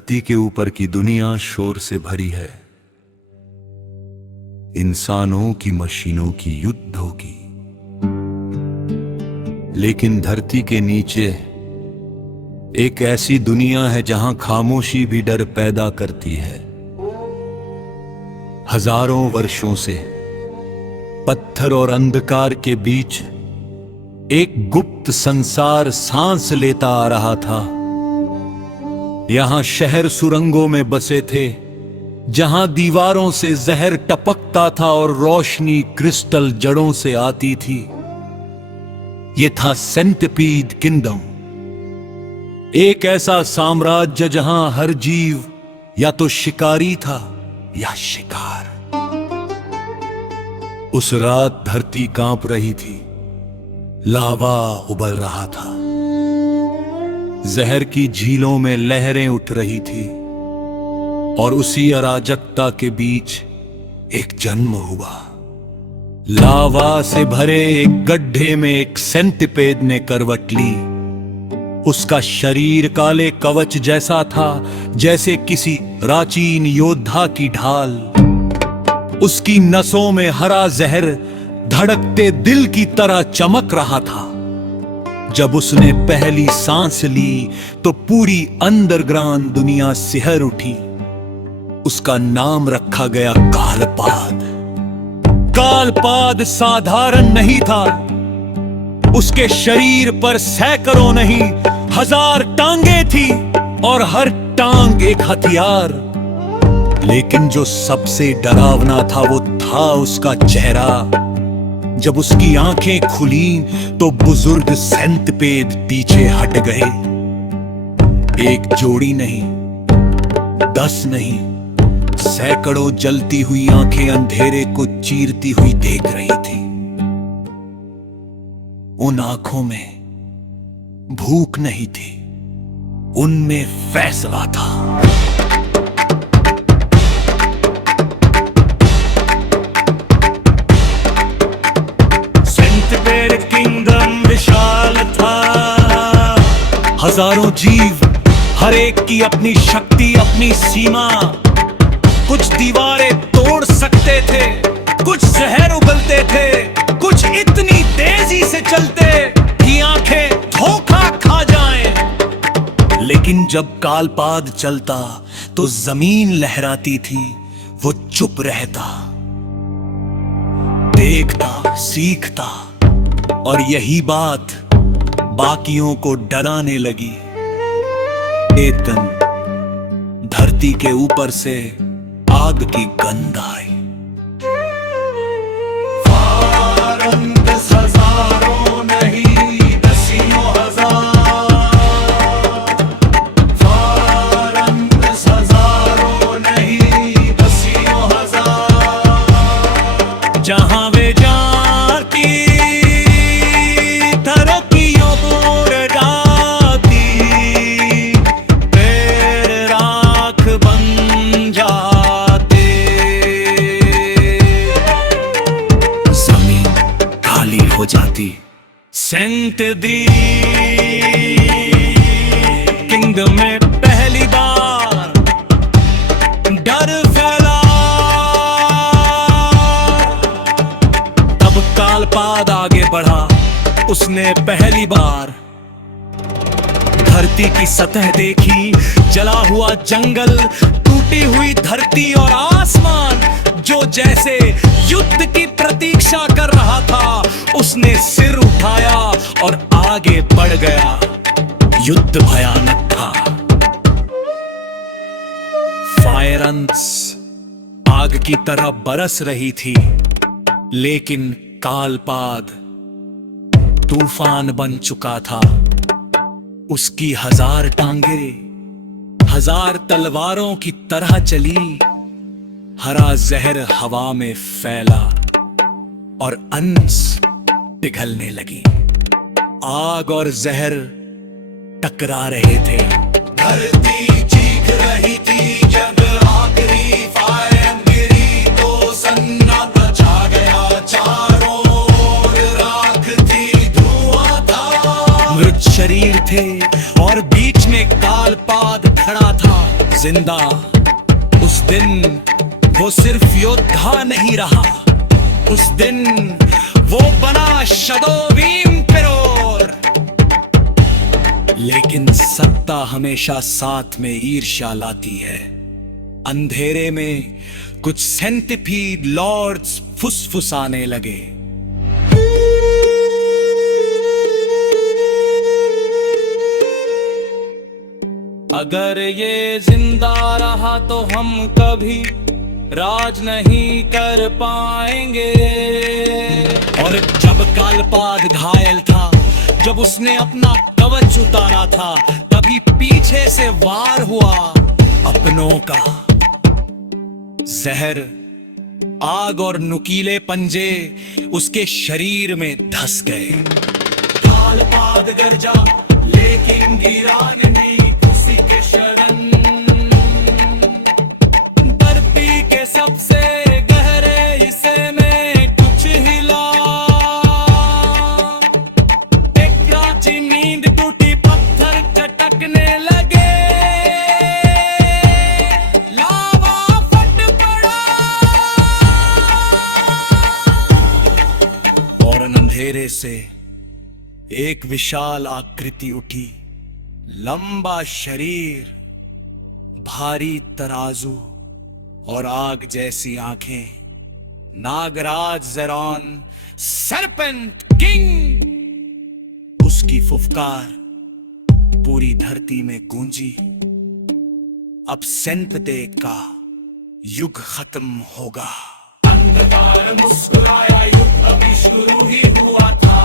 धरती के ऊपर की दुनिया शोर से भरी है, इंसानों की, मशीनों की, युद्धों की। लेकिन धरती के नीचे एक ऐसी दुनिया है जहां खामोशी भी डर पैदा करती है। हजारों वर्षों से पत्थर और अंधकार के बीच एक गुप्त संसार सांस लेता आ रहा था। यहां शहर सुरंगों में बसे थे, जहां दीवारों से जहर टपकता था और रोशनी क्रिस्टल जड़ों से आती थी। यह था सेंटिपीड किंगडम, एक ऐसा साम्राज्य जहां हर जीव या तो शिकारी था या शिकार। उस रात धरती कांप रही थी, लावा उबल रहा था, जहर की झीलों में लहरें उठ रही थी, और उसी अराजकता के बीच एक जन्म हुआ। लावा से भरे एक गड्ढे में एक सेंटिपेड ने करवट ली। उसका शरीर काले कवच जैसा था, जैसे किसी प्राचीन योद्धा की ढाल। उसकी नसों में हरा जहर धड़कते दिल की तरह चमक रहा था। जब उसने पहली सांस ली तो पूरी अंडरग्राउंड दुनिया सिहर उठी। उसका नाम रखा गया कालपाद। कालपाद साधारण नहीं था। उसके शरीर पर सैकड़ों नहीं, हजार टांगे थी, और हर टांग एक हथियार। लेकिन जो सबसे डरावना था वो था उसका चेहरा। जब उसकी आंखें खुली तो बुजुर्ग सेंटिपेड पीछे हट गए। एक जोड़ी नहीं, 10 नहीं, सैकड़ों जलती हुई आंखें अंधेरे को चीरती हुई देख रही थी। उन आंखों में भूख नहीं थी, उनमें फैसला था। सेंटिपेड किंगडम विशाल था। हजारों जीव, हर एक की अपनी शक्ति, अपनी सीमा। कुछ दीवारें तोड़ सकते थे, कुछ जहर उगलते थे, कुछ इतनी तेजी से चलते कि आंखें धोखा खा जाएं। लेकिन जब कालपाद चलता तो जमीन लहराती थी, वो चुप रहता, देखता, सीखता, और यही बात बाकियों को डराने लगी। एक दिन धरती के ऊपर से आग की गंध आई। हजारों नहीं, दसियों हजार। फारंस हजारों नहीं, दसियों हजार। जहां वे जाती तरक्कियों पर जाती, पैर राख बन जाते। जमीन खाली हो जाती। सेंट दी किंगडम में पहली बार डर फैला। तब कालपाद आगे बढ़ा। उसने पहली बार धरती की सतह देखी, जला हुआ जंगल, टूटी हुई धरती और आसमान जो जैसे युद्ध की प्रतीक्षा कर रहा था। उसने सिर उठाया और आगे बढ़ गया। युद्ध भयानक था। फायरंस आग की तरह बरस रही थी, लेकिन कालपाद तूफान बन चुका था। उसकी 1000 टांगे 1000 तलवारों की तरह चली। हरा जहर हवा में फैला और अंश पिघलने लगी। आग और जहर टकरा रहे थे। धरती चीख रही थी। जब आखिरी फायर गिरी तो सन्नाटा छा गया। चारों ओर राख थी, धुआं था। मृत शरीर थे और बीच में कालपाद खड़ा था। जिंदा, उस दिन वो सिर्फ योद्धा नहीं रहा, उस दिन वो बना शदो इम्पेरोर। लेकिन सत्ता हमेशा साथ में ईर्ष्या लाती है। अंधेरे में कुछ सेंटिपीड लॉर्ड्स फुसफुसाने लगे। अगर ये जिंदा रहा तो हम कभी राज नहीं कर पाएंगे। और जब कालपाद घायल था, जब उसने अपना कवच उतारा था, तभी पीछे से वार हुआ अपनों का। जहर, आग और नुकीले पंजे उसके शरीर में धस गए। कालपाद गरजा, लेकिन गिरा नहीं उसी के शरण। धरती के सबसे गहरे हिस्से में कुछ हिला। एक प्राचीन नींद टूटी, पत्थर चटकने लगे। लावा फट पड़ा और अंधेरे से एक विशाल आकृति उठी। लंबा शरीर, भारी तराजू और आग जैसी आंखें। Nagraj Zeron, serpent king. उसकी फुफकार पूरी धरती में गूंजी। अब सेनपते का युग खत्म होगा। अंधकार मुस्कुराया, युद्ध अभी शुरू ही हुआ था।